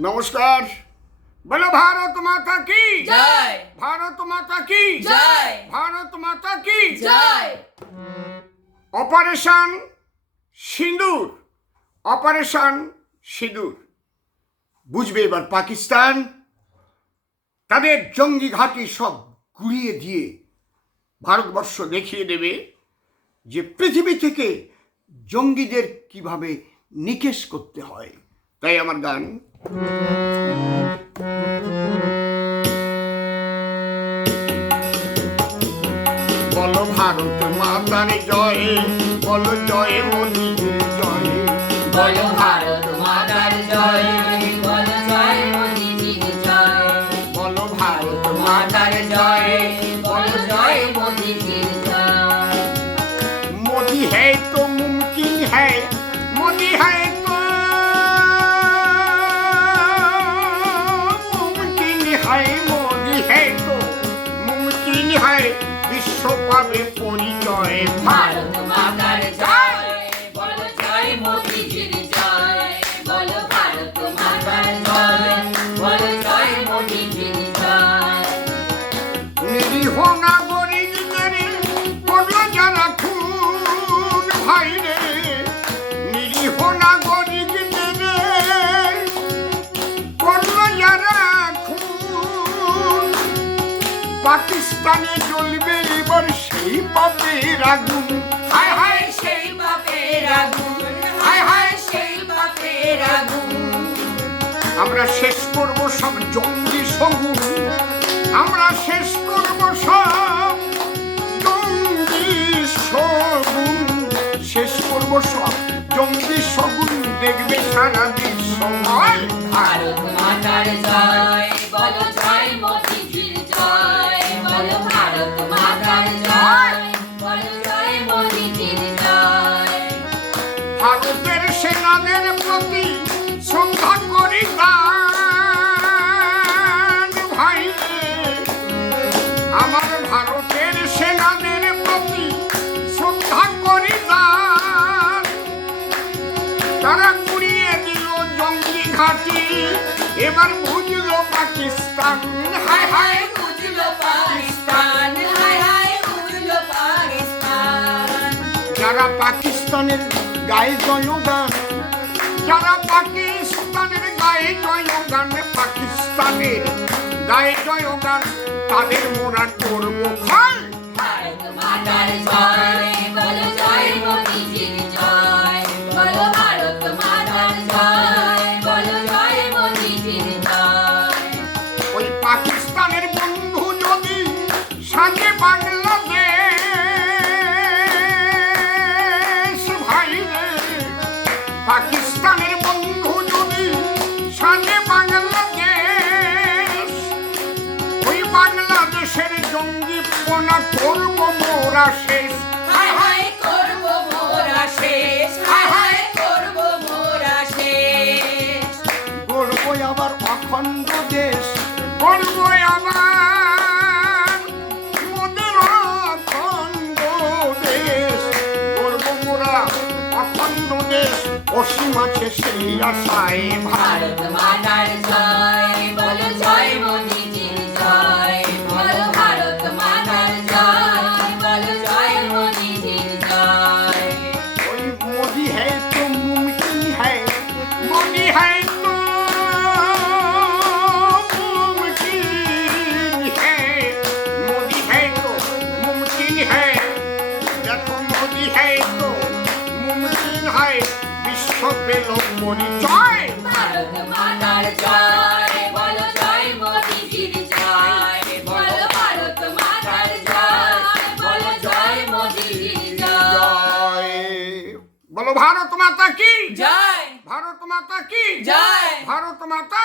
নমস্কার। বলো ভারত মাতা কি? জয়। ভারত মাতা কি? জয়। ভারত মাতা কি? জয়। অপারেশন সিঁদুর অপারেশন সিঁদুর বুঝবে এবার পাকিস্তান? তাদের জঙ্গি ঘাঁটি সব গুড়িয়ে দিয়ে ভারতবর্ষ দেখিয়ে দেবে যে পৃথিবী থেকে জঙ্গিদের কীভাবে নিকেশ করতে হয়। তাই আমার গান। বলো ভারত মাতার জয়, বলো জয় মনি জয়। বলো ভারত মাতার জয়। পাবে পরিচয় ভারত পাকিস্তানে জ্বলবে এবার সেই পাপের আগুন। হায় হায় সেই বাপের আগুন। হায় হায় সেই বাপের আগুন। আমরা শেষ করব সব জঙ্গি সগুন আমরা শেষ করব সব সেনাদের প্রতি শ্রদ্ধা করি ভাই। আমার ভারতের সেনাদের প্রতি শ্রদ্ধা করি তারা কুড়িয়ে দিল জঙ্গি ঘাঁটি, এবার বুঝলো পাকিস্তান। হায় হায়, বুঝলো পাকিস্তান। যারা পাকিস্তানের গায়ে জয়গান যারা পাকিস্তানের গায়ে জয়গান পাকিস্তানের গায়ে জয়গান তাদের মোরা করব ফল বাংলাদেশের জঙ্গি পোনা করব মোরা শেষ। হায় হায় করব মোরা শেষ। হায় হায় করব মোরা শেষ। গড়ব আবার অখণ্ড দেশ গড়ব আবার মোদের অখণ্ড দেশ। গড়ব মোরা অখণ্ড দেশ অসীম আছে সেই আশায় ভারত মাতার জয়। পেল মনি? জয়! ভারত মাতার জয় বলো জয় মোদিজির জয় বলো ভারত মাতার জয় বলো মাতা কি? জয়। ভারত মাতা কি? জয়। ভারত মাতা